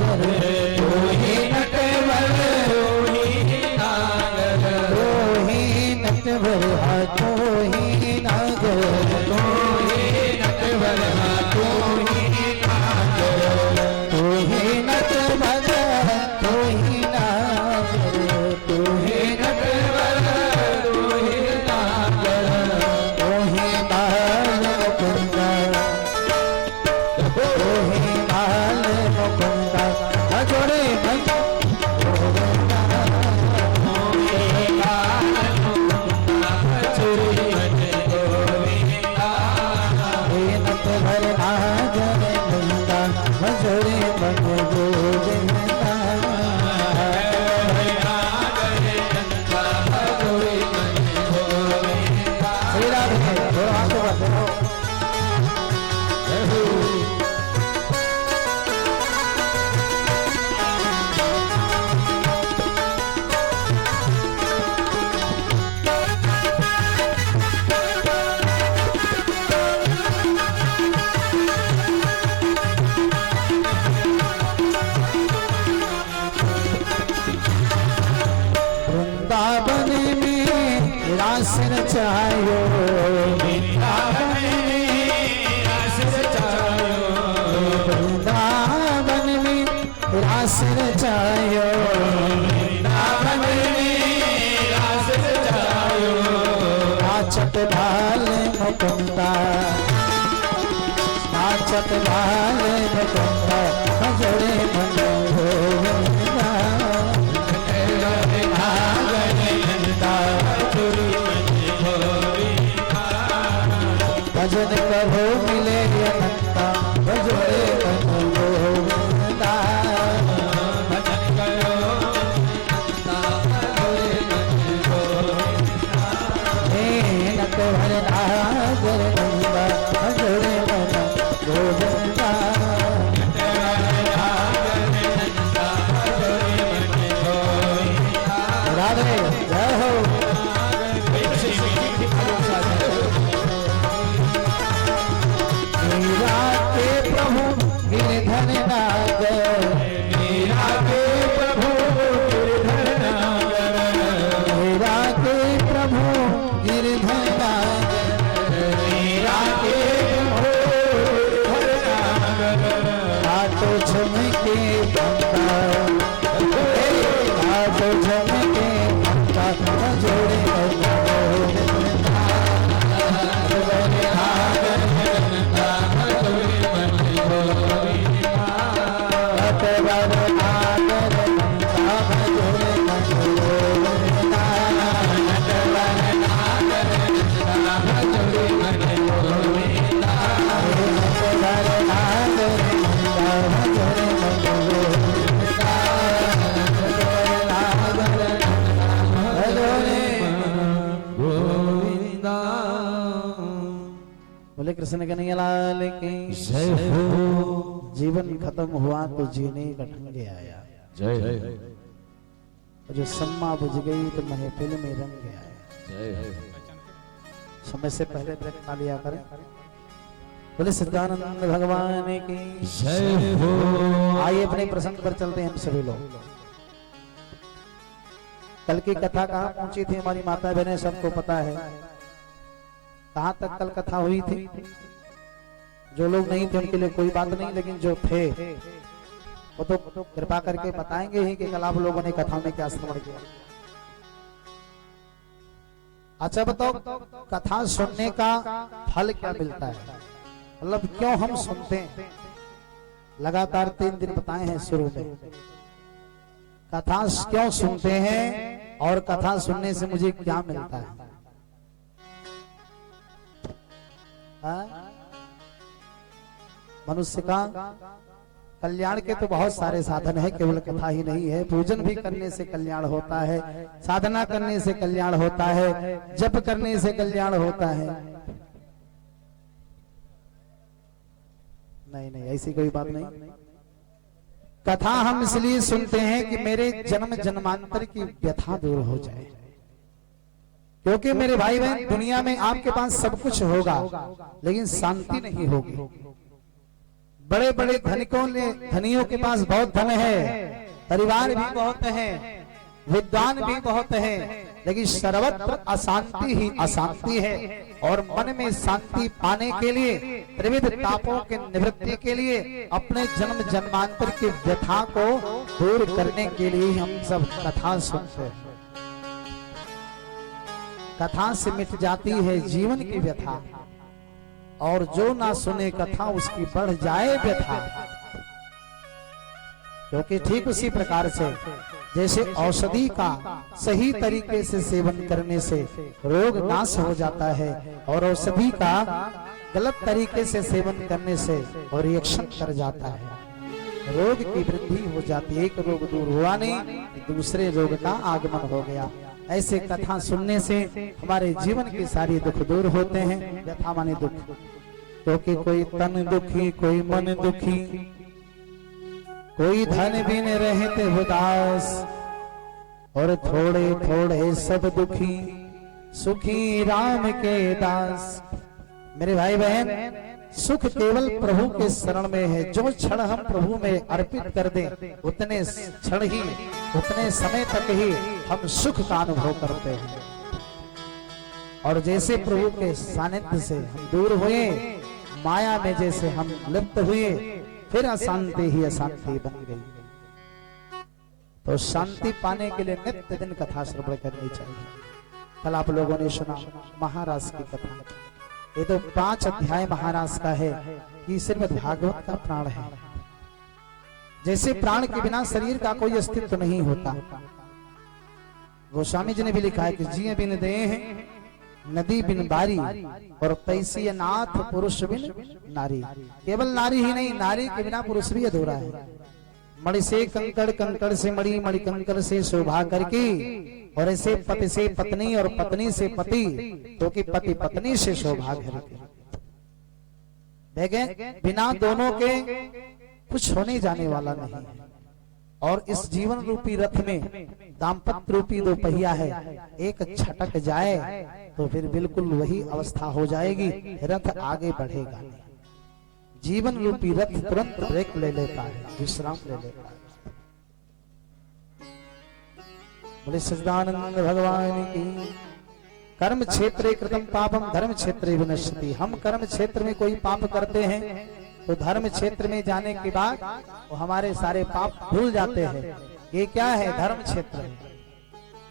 बजोड़े मन गोविंदा तू ही नटवर तू ही नागर वृंदावन में रास रचायो रास रचायो वृंदावन में रास रचायो नाचत भाल मुकुंदा नाचत भाल मुकुंदा भजरे मन गोविंदा भजन कभो मिले अनंता भजरे मन गोविंदा भजन करो नक भर नागर नंदा भजरे मन गोविंदा राधे जय हो मीरा के प्रभु गिरधर नागर मीरा के प्रभु गिरधर नागर मीरा के प्रभु गिरधर नागर मीरा के प्रभु गिरधर नागर आटो झुमके बंदा आटो झुमके बंदा जोड़े बोले कृष्ण कन्हैया लाल की जय हो। जीवन खत्म हुआ तो जीने का ढंग आया जय और जो सम्मा बुझ गई तो महफिल में रंग आया। जय समय से पहले ब्रेक लिया करें। बोले सच्चिदानंद भगवान की जय हो। आइए अपने प्रसंग पर चलते हैं हम सभी लोग। कल की कथा कहाँ पहुंची थी हमारी माता बहनें सबको पता है। कहाँ तक कल कथा हुई थी। जो लोग नहीं थे उनके लिए कोई बात नहीं, लेकिन जो थे वो तो कृपा करके बताएंगे ही कि कल आप लोगों ने कथा में क्या श्रवण किया। अच्छा बताओ, कथा सुनने का फल क्या मिलता है, मतलब क्यों हम सुनते हैं। लगातार 3 दिन बताए हैं शुरू में कथा क्यों सुनते हैं और कथा सुनने से मुझे क्या मिलता है। मनुष्य का कल्याण के तो बहुत सारे साधन है, केवल कथा ही नहीं है। पूजन भी करने से कल्याण होता है, साधना करने से कल्याण होता है, जप करने से कल्याण होता है। नहीं नहीं, ऐसी कोई बात नहीं। कथा हम इसलिए सुनते हैं कि मेरे जन्म जन्मांतर की व्यथा दूर हो जाए। क्योंकि मेरे भाई बहन, दुनिया में आपके पास सब कुछ होगा लेकिन शांति नहीं होगी। बड़े बड़े धनियों के पास बहुत धन है, परिवार भी बहुत है, विद्वान भी बहुत है, लेकिन सर्वत्र अशांति ही अशांति है। और मन में शांति पाने के लिए, त्रिविध तापों के निवृत्ति के लिए, अपने जन्म जन्मांतर की व्यथा को दूर करने के लिए हम सब कथा सुनते हैं। कथा से मिट जाती है जीवन की व्यथा, और जो ना सुने कथा उसकी बढ़ जाए व्यथा। क्योंकि ठीक उसी प्रकार से जैसे औषधि का सही तरीके से सेवन करने से रोग नाश हो जाता है, और औषधि का गलत तरीके से सेवन करने से और रिएक्शन कर जाता है, रोग की वृद्धि हो जाती है। एक रोग दूर हुआ नहीं, दूसरे रोग का आगमन हो गया। ऐसे कथा सुनने से हमारे जीवन के सारे दुख दूर होते हैं। व्यथा माने दुख, क्योंकि कोई तन दुखी, कोई मन दुखी, कोई धन भी न रहते उदास, और थोड़े थोड़े सब दुखी, सुखी राम के दास। मेरे भाई बहन, सुख केवल प्रभु के शरण में है। जो क्षण हम प्रभु में अर्पित कर दें, उतने क्षण ही, उतने समय तक ही हम सुख का अनुभव करते हैं। और जैसे प्रभु के सानिध्य से हम दूर हुए, माया में जैसे हम लिप्त हुए, फिर अशांति ही अशांति बन गई। तो शांति पाने के लिए नित्य दिन कथा श्रवण करनी चाहिए। कल आप लोगों ने सुना महाराज की कथा, ये तो 5 अध्याय महाराज का है। ये श्रीमद् भागवत का प्राण है। जैसे प्राण के बिना शरीर का कोई अस्तित्व नहीं होता। गोस्वामी जी ने भी लिखा है कि जिये बिन देह नदी बिन बारी और तैसी नाथ पुरुष बिन नारी। केवल नारी ही नहीं, नारी के बिना पुरुष भी अधूरा है। मणि से कंकड़, कंकड़ से मणि, मणि कंकड़ से शोभा करके, और ऐसे पति से पत्नी और पत्नी से पति, तो कि पति पत्नी से शोभा करके। देखें, बिना दोनों के कुछ होने जाने वाला नहीं है। और इस जीवन रूपी रथ में दाम्पत्य रूपी 2 पहिया है, एक छटक जाए तो फिर बिल्कुल वही अवस्था हो जाएगी, रथ आगे बढ़ेगा नहीं। जीवन रूपी रथ तुरंत ब्रेक ले लेता है, विश्राम ले लेता है। बोले सच्चिदानंद भगवान की। कर्म क्षेत्रे कृतम पापम धर्म क्षेत्रे विनश्यति। हम कर्म क्षेत्र में कोई पाप करते हैं तो धर्म क्षेत्र में जाने के बाद वो हमारे सारे पाप भूल जाते हैं। ये क्या है? धर्म क्षेत्र है।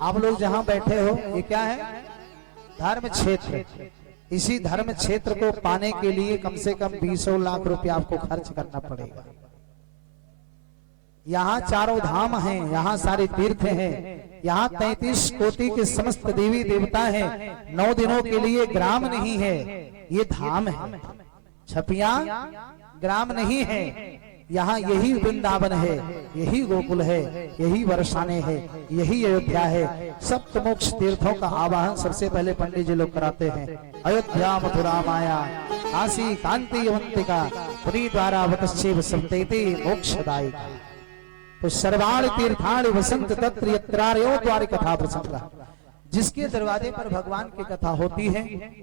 आप लोग जहां बैठे हो ये क्या है? धर्म क्षेत्र। इसी धर्म क्षेत्र को पाने के लिए कम से कम 20 लाख रुपया आपको खर्च करना पड़ेगा। यहाँ चारों धाम हैं, यहाँ सारे तीर्थ हैं, यहाँ 33 कोटि के समस्त देवी देवता हैं। 9 दिनों के लिए ग्राम नहीं है, ये धाम है। छपिया ग्राम नहीं है, यहाँ यही वृंदावन है, यही गोकुल है, यही बरसाने है, यही अयोध्या है। सप्त मोक्ष तीर्थों का आवाहन सबसे पहले पंडित जी लोग कराते हैं। अयोध्या मथुरा माया काशी कांति अवंतिका पुरी द्वारा वतश्चैव सप्तेति मोक्षदायिका। तो सर्वाणि तीर्थानि वसंत तत्र यत्रार्यो द्वारि कथा प्रसंगा। जिसके दरवाजे पर भगवान की कथा होती है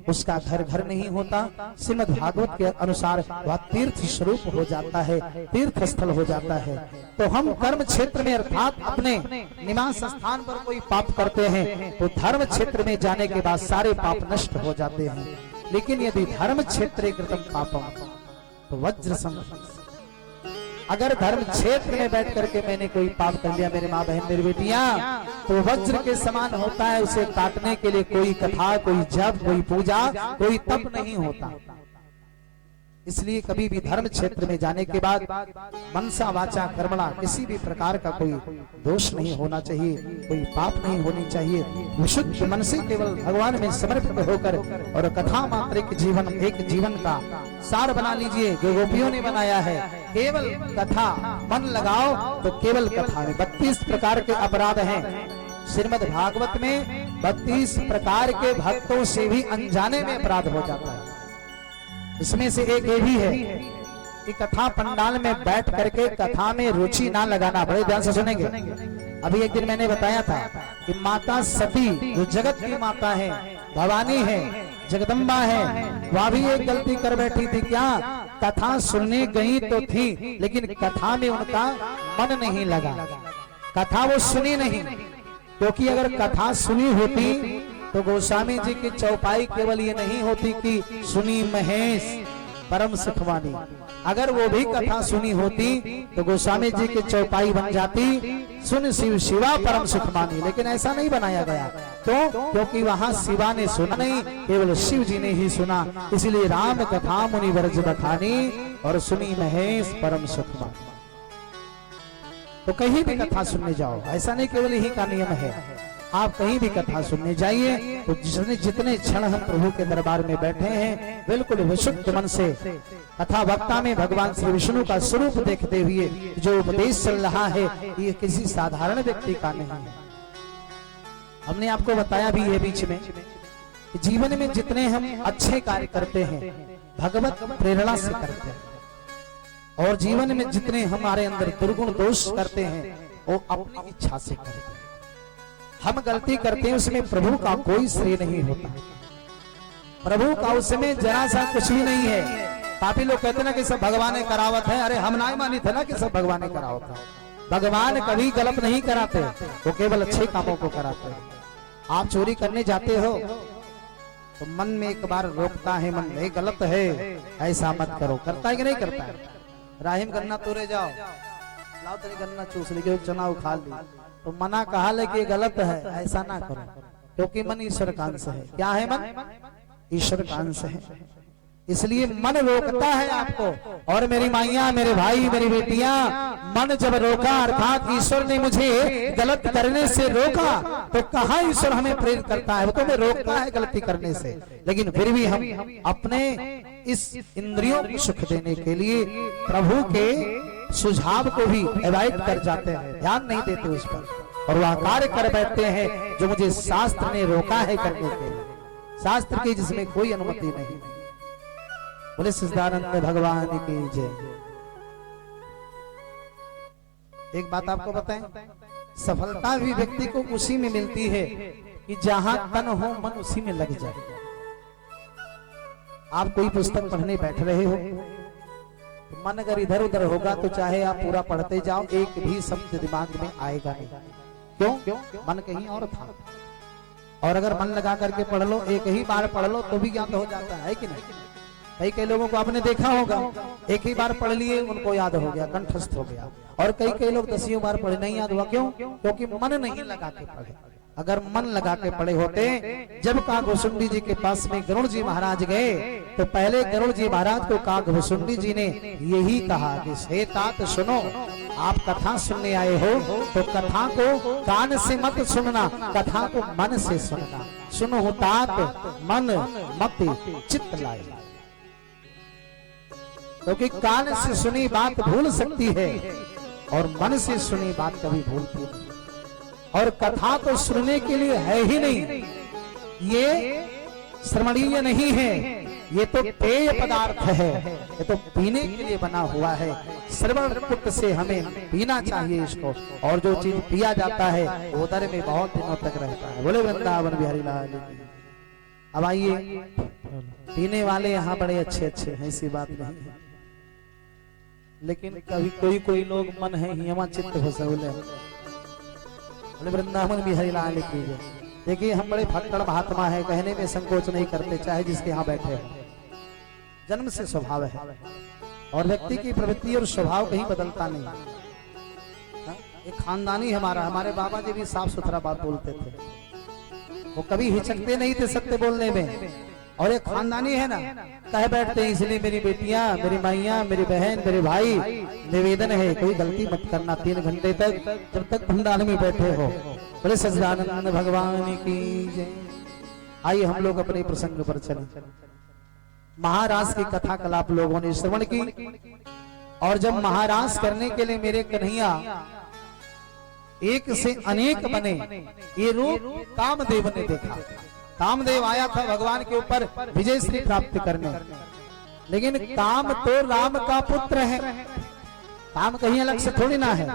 उसका घर घर नहीं होता। श्रीमद् भागवत के अनुसार वह तीर्थ स्वरूप हो जाता है, तीर्थ स्थल हो जाता है। तो हम कर्म क्षेत्र में अर्थात अपने निवास स्थान पर कोई पाप करते हैं तो धर्म क्षेत्र में जाने के बाद सारे पाप नष्ट हो जाते हैं। लेकिन यदि धर्म क्षेत्रे कृतम पापम तो वज्र सम। अगर धर्म क्षेत्र में बैठ करके मैंने कोई पाप कर लिया, मेरे माँ बहन मेरी बेटियां, तो वज्र के समान होता है। उसे काटने के लिए कोई कथा, कोई जप, कोई पूजा, कोई तप नहीं होता। इसलिए कभी भी धर्म क्षेत्र में जाने के बाद मनसा वाचा कर्मणा किसी भी प्रकार का कोई दोष नहीं होना चाहिए, कोई पाप नहीं होनी चाहिए। विशुद्ध मन से केवल भगवान में समर्पित होकर और कथा मात्रिक जीवन, एक जीवन का सार बना लीजिए जो गोपियों ने बनाया है। केवल कथा, मन लगाओ तो केवल कथा में 32 प्रकार के अपराध हैं। श्रीमद् भागवत में 32 प्रकार के भक्तों से भी अनजाने में अपराध हो जाता है। इसमें से एक ये भी है कि कथा पंडाल में बैठ करके कथा में रुचि ना लगाना। बड़े ध्यान से सुनेंगे। अभी एक दिन मैंने बताया था कि माता सती जो जगत की माता है, भवानी है, जगदम्बा है, वह भी एक गलती कर बैठी थी। क्या? कथा सुनने गई तो थी लेकिन कथा में उनका मन नहीं लगा, कथा वो सुनी नहीं। क्योंकि अगर कथा सुनी होती तो गोस्वामी जी की चौपाई केवल ये नहीं होती कि सुनी महेश परम सुखवानी। अगर वो भी कथा सुनी होती तो गोस्वामी जी की चौपाई बन जाती सुन शिव शिवा परम सुखमानी। लेकिन ऐसा नहीं बनाया गया। तो क्योंकि वहां शिवा ने सुना नहीं, केवल शिव जी ने ही सुना। इसलिए राम कथा मुनि वर्ज बखानी और सुनी महेश परम सुखमानी। तो कहीं भी कथा सुनने जाओ, ऐसा नहीं केवल यही का नियम है। आप कहीं भी कथा सुनने जाइए तो जितने क्षण हम प्रभु के दरबार में बैठे हैं बिल्कुल विशुद्ध मन से कथा वक्ता में भगवान श्री विष्णु का स्वरूप देखते हुए जो उपदेश चल रहा है ये किसी साधारण व्यक्ति का नहीं है। हमने आपको बताया भी है बीच में कि जीवन में जितने हम अच्छे कार्य करते हैं भगवत प्रेरणा से करते हैं, और जीवन में जितने हमारे अंदर दुर्गुण दोष करते हैं वो अपनी इच्छा से करते हैं। हम गलती करते हैं उसमें प्रभु का कोई श्रेय नहीं होता, प्रभु का उसमें जरा सा कुछ भी नहीं है। पापी लोग कहते ना कि सब भगवान करावत है। अरे हम ना मानी थे ना कि सब भगवान करावत है। भगवान कभी गलत नहीं कराते, वो केवल अच्छे कामों को कराते हैं। आप चोरी करने जाते हो तो मन में एक बार रोकता है, मन नहीं गलत है ऐसा मत करो। करता है कि नहीं करता है? राहिम गन्ना तोड़े जाओ, लाओ तेरी गन्ना चूस ली, चना उखाड़ ली, तो मना कहा ले कि ये गलत है, ऐसा ना करो, क्योंकि मन ईश्वर का अंश है। क्या है मन? ईश्वर का अंश है, इसलिए मन रोकता है आपको। और मेरी माइया, मेरे भाई, मेरी बेटियां, मन जब रोका अर्थात ईश्वर ने मुझे गलत करने से रोका, तो कहाँ ईश्वर हमें प्रेरित करता है? वो तो हमें रोकता है गलती करने से, लेकिन फिर भी हम अपने इस इंद्रियों को सुख देने के लिए प्रभु के सुझाव को भी अवॉइड कर जाते हैं, ध्यान नहीं देते उस पर, और वह कार्य कर बैठते हैं जो मुझे शास्त्र ने रोका है करने के लिए, शास्त्र की जिसमें कोई अनुमति नहीं। बोले सच्चिदानंद भगवान की जय। एक बात आपको बताएं, सफलता भी व्यक्ति को उसी में मिलती है कि जहां तन हो मन उसी में लग जाए। आप कोई पुस्तक पढ़ने बैठ रहे हो, तो मन अगर इधर उधर होगा तो चाहे आप पूरा पढ़ते जाओ, एक भी शब्द दिमाग में आएगा नहीं। क्यों? मन कहीं और था। और अगर मन लगा करके पढ़ लो, एक ही बार पढ़ लो तो भी ज्ञान हो जाता है कि नहीं? कई लोगों को आपने देखा होगा, एक ही बार पढ़ लिए उनको याद हो गया, कंठस्थ हो गया, और कई लोग 10 बार पढ़े नहीं याद हुआ। क्यों? क्योंकि मन नहीं लगा के पढ़े। अगर मन लगा के पढ़े होते, जब कागभूषुंडी जी के पास में गरुड़ जी महाराज गए, तो पहले गरुड़ जी महाराज को कागभूषुंडी जी ने यही कहा कि हे तात सुनो, आप कथा सुनने आए हो तो कथा को कान से मत सुनना, कथा को मन से सुनना। सुनो तात मन मत चित्त लाए, क्योंकि कान से सुनी बात भूल सकती है और मन से सुनी बात कभी भूलती नहीं। और कथा तो सुनने के लिए है ही नहीं, ये श्रवणीय नहीं है, ये तो पेय पदार्थ है, ये तो पीने के लिए बना हुआ है। श्रवण कुट से हमें पीना चाहिए इसको, और जो चीज पिया जाता है वो उदर में बहुत दिनों तक रहता है। बोले वृंदावन बिहारी लाल की। अब आइए, पीने वाले यहाँ बड़े अच्छे अच्छे हैं, ऐसी बात नहीं है, लेकिन कभी कोई लोग मन है हिमा चित्त हो सहुले। वृंदावन बिहारी लाल की जय। देखिए, हम बड़े फक्कड़ महात्मा है, कहने में संकोच नहीं करते, चाहे जिसके यहाँ बैठे हो। जन्म से स्वभाव है, और व्यक्ति की प्रवृत्ति और स्वभाव कहीं बदलता नहीं। एक खानदानी हमारे बाबा जी भी साफ सुथरा बात बोलते थे, वो कभी हिचकते नहीं थे सत्य बोलने में। और एक खानदानी है ना, कह बैठते हैं, इसलिए मेरी बेटियां, मेरी माइयां, मेरी बहन, मेरे भाई, निवेदन है कोई गलती मत करना 3 घंटे तक, जब तक पंडाल में बैठे हो। बोले सच्चिदानंद भगवान की जय। आइए हम लोग अपने प्रसंग पर चलें। महाराज की कथा कलाप लोगों ने श्रवण की, और जब महाराज करने के लिए मेरे कन्हैया एक से अनेक बने, ये रूप कामदेव ने देखा। कामदेव आया था भगवान के ऊपर विजय श्री प्राप्त करने, लेकिन काम तो राम का पुत्र है, काम कहीं अलग से थोड़ी ना है,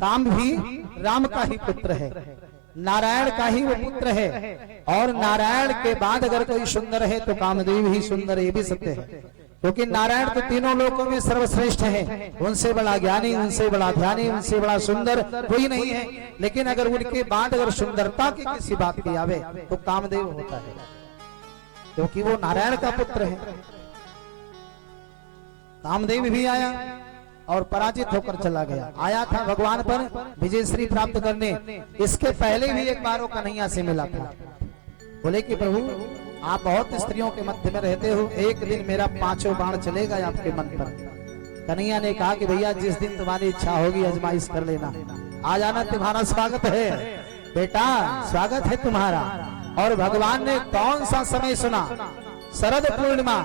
काम भी राम का ही पुत्र है, नारायण का ही वो पुत्र है। और नारायण के बाद अगर कोई सुंदर है तो कामदेव ही सुंदर, ये भी सत्य है, क्योंकि नारायण तो तीनों लोकों में सर्वश्रेष्ठ है, उनसे बड़ा ज्ञानी, उनसे बड़ा ध्यानी, उनसे बड़ा सुंदर कोई नहीं है। लेकिन अगर उनके बाद अगर सुंदरता की किसी बात की आवे तो कामदेव होता है, क्योंकि वो नारायण का पुत्र है। कामदेव भी आया और पराजित होकर चला गया। आया था भगवान पर विजय श्री प्राप्त करने, इसके पहले भी एक बार वो कन्हैया से मिला था। बोले कि प्रभु, आप बहुत स्त्रियों के मध्य में रहते हो, एक दिन मेरा 5 बाण चलेगा आपके मन पर। कन्हैया ने कहा कि भैया, जिस दिन तुम्हारी इच्छा होगी आजमाइश कर लेना, आ जाना, तुम्हारा स्वागत है बेटा, स्वागत है तुम्हारा। और भगवान ने कौन सा समय सुना? शरद पूर्णिमा,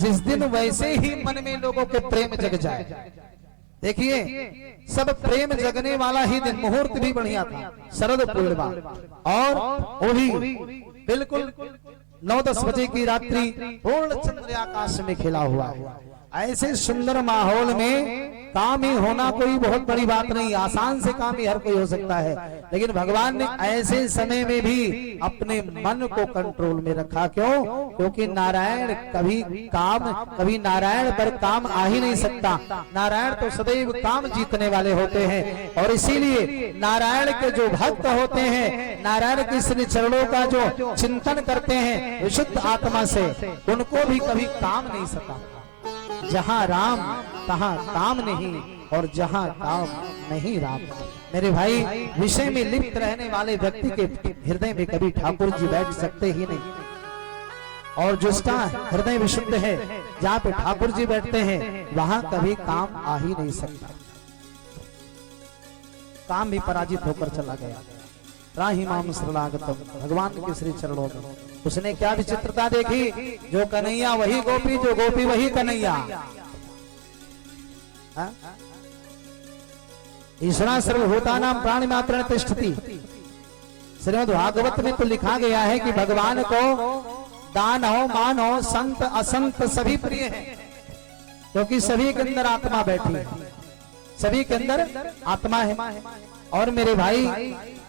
जिस दिन वैसे ही मन में लोगों के प्रेम जग जाए। देखिए, सब प्रेम जगने वाला ही दिन, मुहूर्त भी बढ़िया था, शरद पूर्णिमा, और वो भी बिल्कुल 9-10 बजे की रात्रि, पूर्ण चंद्र आकाश में खिला हुआ है। ऐसे सुंदर माहौल में काम ही होना कोई बहुत बड़ी बात नहीं, आसान से काम ही हर कोई हो सकता है, लेकिन भगवान ने ऐसे समय में भी अपने मन को कंट्रोल में रखा। क्यों? क्योंकि नारायण कभी नारायण पर काम आ ही नहीं सकता। नारायण तो सदैव काम जीतने वाले होते हैं, और इसीलिए नारायण के जो भक्त होते हैं, नारायण के श्री चरणों का जो चिंतन करते हैं विशुद्ध आत्मा से, उनको भी कभी काम नहीं सका। जहां राम तहां काम नहीं, और जहां काम नहीं राम मेरे भाई विषय में लिप्त रहने वाले व्यक्ति के हृदय में कभी ठाकुर जी बैठ सकते ही नहीं, और जिसका हृदय विशुद्ध है, जहाँ पे ठाकुर जी बैठते हैं वहां कभी काम आ ही नहीं सकता। काम भी पराजित होकर चला गया। राही माम शरणागतम, भगवान के श्री चरणों में उसने क्या विचित्रता देखी, जो कन्हैया वही गोपी, जो गोपी वही कन्हैया। ईश्वरा सर्वभूतानां प्राणि मात्रेण तिष्ठति। श्रीमद् भागवत में तो लिखा गया है कि भगवान को दान हो, मान हो, संत असंत सभी प्रिय है, क्योंकि सभी के अंदर आत्मा बैठी है, सभी के अंदर आत्मा है। और मेरे भाई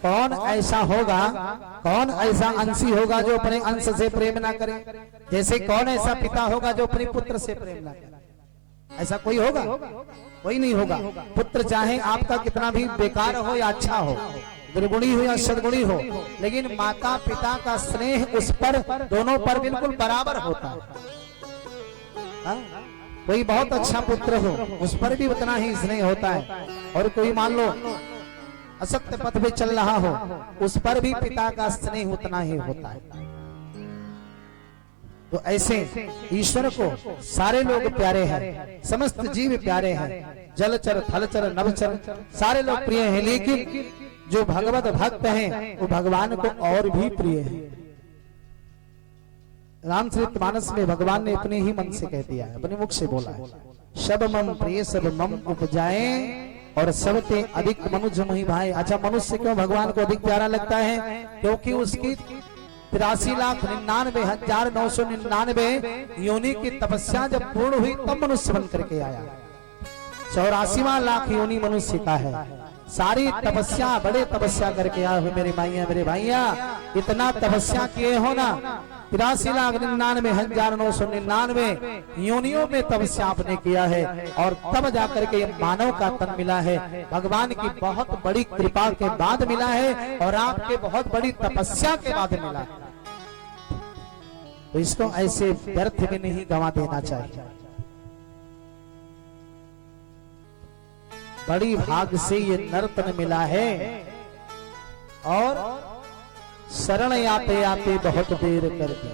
कौन ऐसा होगा, कौन ऐसा अंशी होगा जो अपने अंश से प्रेम ना करे? जैसे कौन ऐसा पिता होगा जो अपने पुत्र से प्रेम ना करे? ऐसा कोई होगा? कोई नहीं होगा। पुत्र चाहे आपका कितना भी बेकार हो या अच्छा हो, दुर्गुणी हो या सद्गुणी हो, लेकिन माता पिता का स्नेह उस पर, दोनों पर बिल्कुल बराबर होता है। कोई बहुत अच्छा पुत्र हो, उस पर भी उतना ही स्नेह होता है, और कोई मान लो असत्य पथ पे चल रहा हो, उस पर भी पिता का स्नेह उतना ही होता है। तो ऐसे ईश्वर को सारे लोग प्यारे हैं, समस्त जीव प्यारे हैं, जलचर थलचर नभचर सारे लोग प्रिय हैं, लेकिन जो भगवत भक्त हैं वो भगवान को और भी प्रिय हैं। रामचरितमानस में भगवान ने अपने ही मन से कह दिया है, अपने मुख से बोला है, सब मम प्रिय सब मम उपजाए और सबते अधिक मनुष्य मही भाई। अच्छा, मनुष्य क्यों भगवान को अधिक प्यारा लगता है? क्योंकि उसकी 83,99,999 योनि की तपस्या जब पूर्ण हुई तब मनुष्य बन करके आया। 84वां लाख योनि मनुष्य का है। सारी तपस्या, बड़े तपस्या करके आए हो मेरे माइया मेरे भाइया, इतना तपस्या किए हो ना, 83,99,999 योनियों में तपस्या आपने किया है, और तब जाकर के मानव का तन मिला है। भगवान की बहुत बड़ी कृपा के बाद मिला है, और आपके बहुत बड़ी तपस्या के बाद मिला है। तो इसको ऐसे व्यर्थ में नहीं गंवा देना चाहिए। बड़ी भाग से ये नर्तन मिला है, और शरण आते आते बहुत देर कर दी।